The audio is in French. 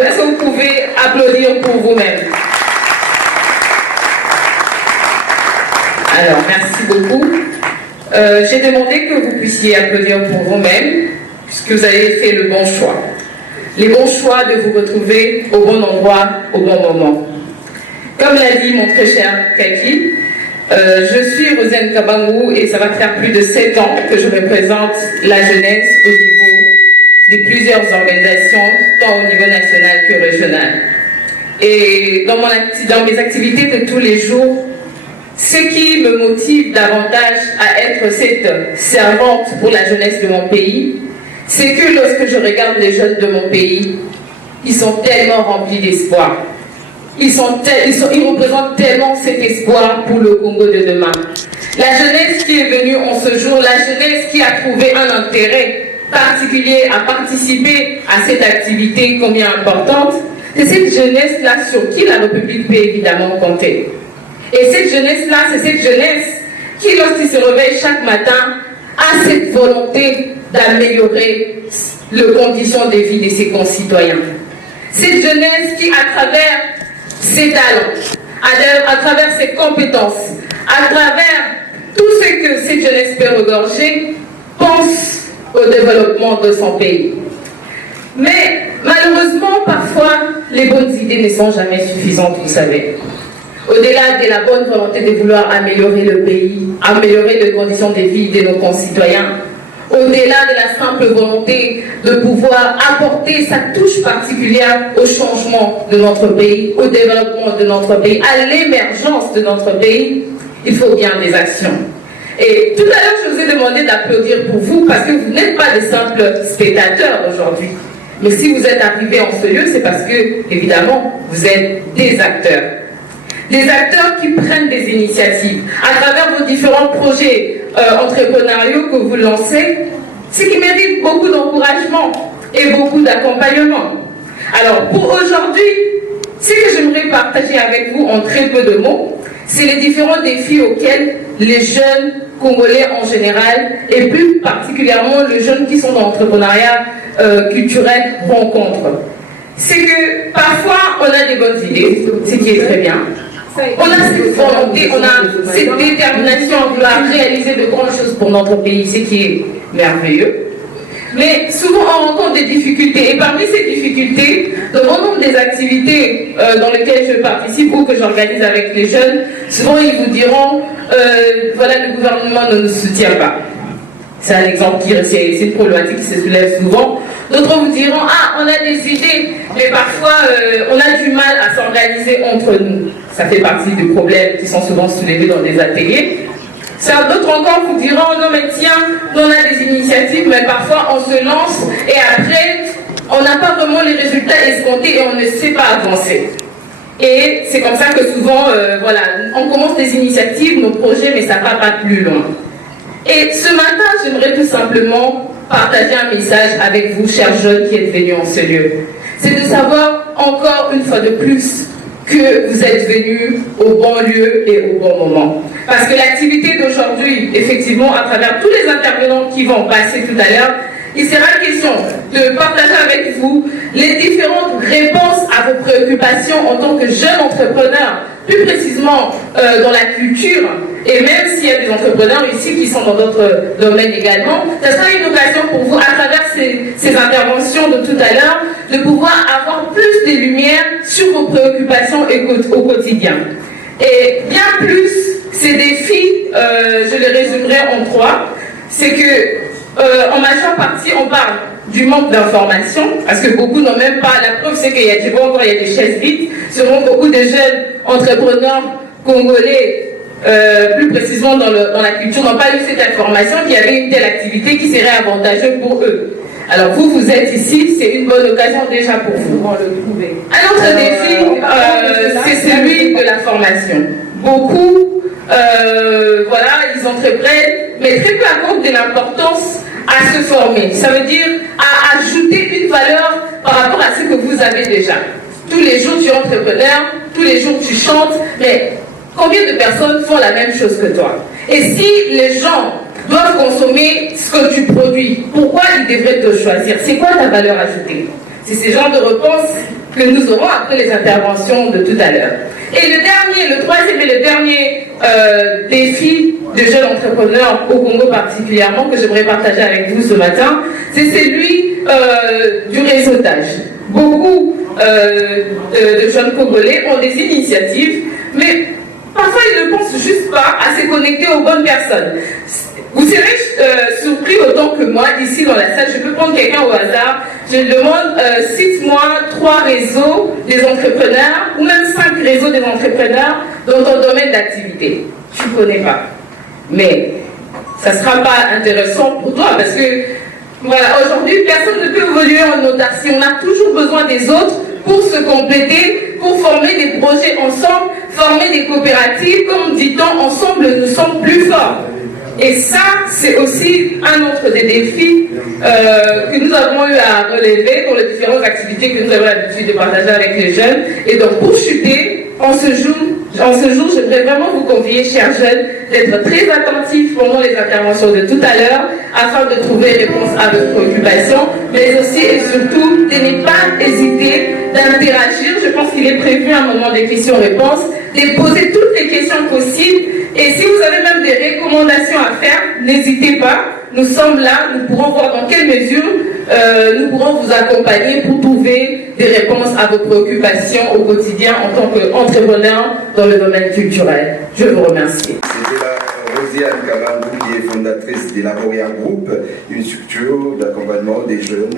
Est-ce que vous pouvez applaudir pour vous-même? Alors, merci beaucoup. J'ai demandé que vous puissiez applaudir pour vous-même, puisque vous avez fait le bon choix. Les bons choix de vous retrouver au bon endroit, au bon moment. Comme l'a dit mon très cher Kaki, je suis Rosane Kabangou et ça va faire plus de 7 ans que je représente la jeunesse au niveau de plusieurs organisations, tant au niveau national que régional. Et dans mes activités de tous les jours, ce qui me motive davantage à être cette servante pour la jeunesse de mon pays, c'est que lorsque je regarde les jeunes de mon pays, ils sont tellement remplis d'espoir. Ils représentent tellement cet espoir pour le Congo de demain. La jeunesse qui est venue en ce jour, la jeunesse qui a trouvé un intérêt particulier à participer à cette activité combien importante, c'est cette jeunesse-là sur qui la République peut évidemment compter. Et cette jeunesse-là, c'est cette jeunesse qui, lorsqu'il se réveille chaque matin, a cette volonté d'améliorer les conditions de vie de ses concitoyens. Cette jeunesse qui, à travers ses talents, à travers ses compétences, à travers tout ce que cette jeunesse peut regorger, pense au développement de son pays. Mais malheureusement, parfois, les bonnes idées ne sont jamais suffisantes, vous savez. Au-delà de la bonne volonté de vouloir améliorer le pays, améliorer les conditions de vie de nos concitoyens, au-delà de la simple volonté de pouvoir apporter sa touche particulière au changement de notre pays, au développement de notre pays, à l'émergence de notre pays, il faut bien des actions. Et tout à l'heure, je vous ai demandé d'applaudir pour vous parce que vous n'êtes pas des simples spectateurs aujourd'hui. Mais si vous êtes arrivés en ce lieu, c'est parce que, évidemment, vous êtes des acteurs. Des acteurs qui prennent des initiatives à travers vos différents projets entrepreneuriaux que vous lancez, ce qui mérite beaucoup d'encouragement et beaucoup d'accompagnement. Alors, pour aujourd'hui, ce que j'aimerais partager avec vous en très peu de mots, c'est les différents défis auxquels les jeunes Congolais en général, et plus particulièrement les jeunes qui sont dans l'entrepreneuriat culturel rencontrent. C'est que parfois, on a des bonnes idées, ce qui est très bien. On a cette volonté, on a cette détermination à vouloir réaliser de grandes choses pour notre pays, ce qui est merveilleux. Mais souvent, on rencontre des difficultés. Et parmi ces difficultés, dans mon nombre des activités dans lesquelles je participe ou que j'organise avec les jeunes, souvent ils vous diront voilà, le gouvernement ne nous soutient pas. C'est un exemple, c'est une problématique qui se soulève souvent. D'autres vous diront ah, on a des idées, mais parfois on a du mal à s'organiser entre nous. Ça fait partie des problèmes qui sont souvent soulevés dans des ateliers. D'autres encore vous diront non mais tiens, on a des initiatives, mais parfois on se lance et après on n'a pas vraiment les résultats escomptés et on ne sait pas avancer. Et c'est comme ça que souvent, voilà, on commence des initiatives, nos projets, mais ça ne va pas plus loin. Et ce matin, j'aimerais tout simplement partager un message avec vous, chers jeunes qui êtes venus en ce lieu. C'est de savoir encore une fois de plus que vous êtes venus au bon lieu et au bon moment. Parce que l'activité d'aujourd'hui, effectivement, à travers tous les intervenants qui vont passer tout à l'heure, il sera question de partager avec vous les différentes réponses à vos préoccupations en tant que jeune entrepreneur, plus précisément dans la culture, et même s'il y a des entrepreneurs ici qui sont dans d'autres domaines également, ça sera une occasion pour vous, à travers ces interventions de tout à l'heure, de pouvoir avoir plus de lumière sur vos préoccupations au quotidien. Et bien plus, ces défis, je les résumerai en 3, c'est que en majeure partie, on parle du manque d'information, parce que beaucoup n'ont même pas, la preuve c'est qu'il y a du bon, il y a des chaises vides, selon beaucoup de jeunes entrepreneurs congolais, plus précisément dans la culture, n'ont pas eu cette information qu'il y avait une telle activité qui serait avantageuse pour eux. Alors vous êtes ici, c'est une bonne occasion déjà pour vous. Un autre défi, c'est celui de la formation. Beaucoup, voilà, ils entreprennent, mais très peu à compte de l'importance à se former. Ça veut dire à ajouter une valeur par rapport à ce que vous avez déjà. Tous les jours tu es entrepreneur, tous les jours tu chantes, mais combien de personnes font la même chose que toi? Et si les gens doivent consommer ce que tu produis, pourquoi ils devraient te choisir? C'est quoi ta valeur ajoutée? C'est ce genre de réponse que nous aurons après les interventions de tout à l'heure. Et le troisième et le dernier défi de jeunes entrepreneurs au Congo particulièrement, que j'aimerais partager avec vous ce matin, c'est celui du réseautage. Beaucoup de jeunes Congolais ont des initiatives, mais parfois ils ne pensent juste pas à se connecter aux bonnes personnes. Vous serez surpris autant que moi, ici dans la salle, je peux prendre quelqu'un au hasard, je lui demande, cite-moi 3 réseaux des entrepreneurs, ou même 5 réseaux des entrepreneurs dans ton domaine d'activité. Tu ne connais pas. Mais ça ne sera pas intéressant pour toi, parce que voilà, aujourd'hui, personne ne peut évoluer en autarcie. On a toujours besoin des autres pour se compléter, pour former des projets ensemble, former des coopératives. Comme dit-on, ensemble, nous sommes plus forts. Et ça, c'est aussi un autre des défis que nous avons eu à relever dans les différentes activités que nous avons l'habitude de partager avec les jeunes. Et donc, pour chuter, en ce jour, j'aimerais vraiment vous convier, chers jeunes, d'être très attentifs pendant les interventions de tout à l'heure, afin de trouver réponse à vos préoccupations, mais aussi et surtout de ne pas hésiter d'interagir. Je pense qu'il est prévu un moment de questions-réponses, de poser toutes les questions possibles. Et si vous avez même des recommandations à faire, n'hésitez pas. Nous sommes là, nous pourrons voir dans quelle mesure nous pourrons vous accompagner pour trouver des réponses à vos préoccupations au quotidien en tant qu'entrepreneur dans le domaine culturel. Je vous remercie. C'était la Rosiane Kabandou, qui est fondatrice de la Boria Group, une structure d'accompagnement des jeunes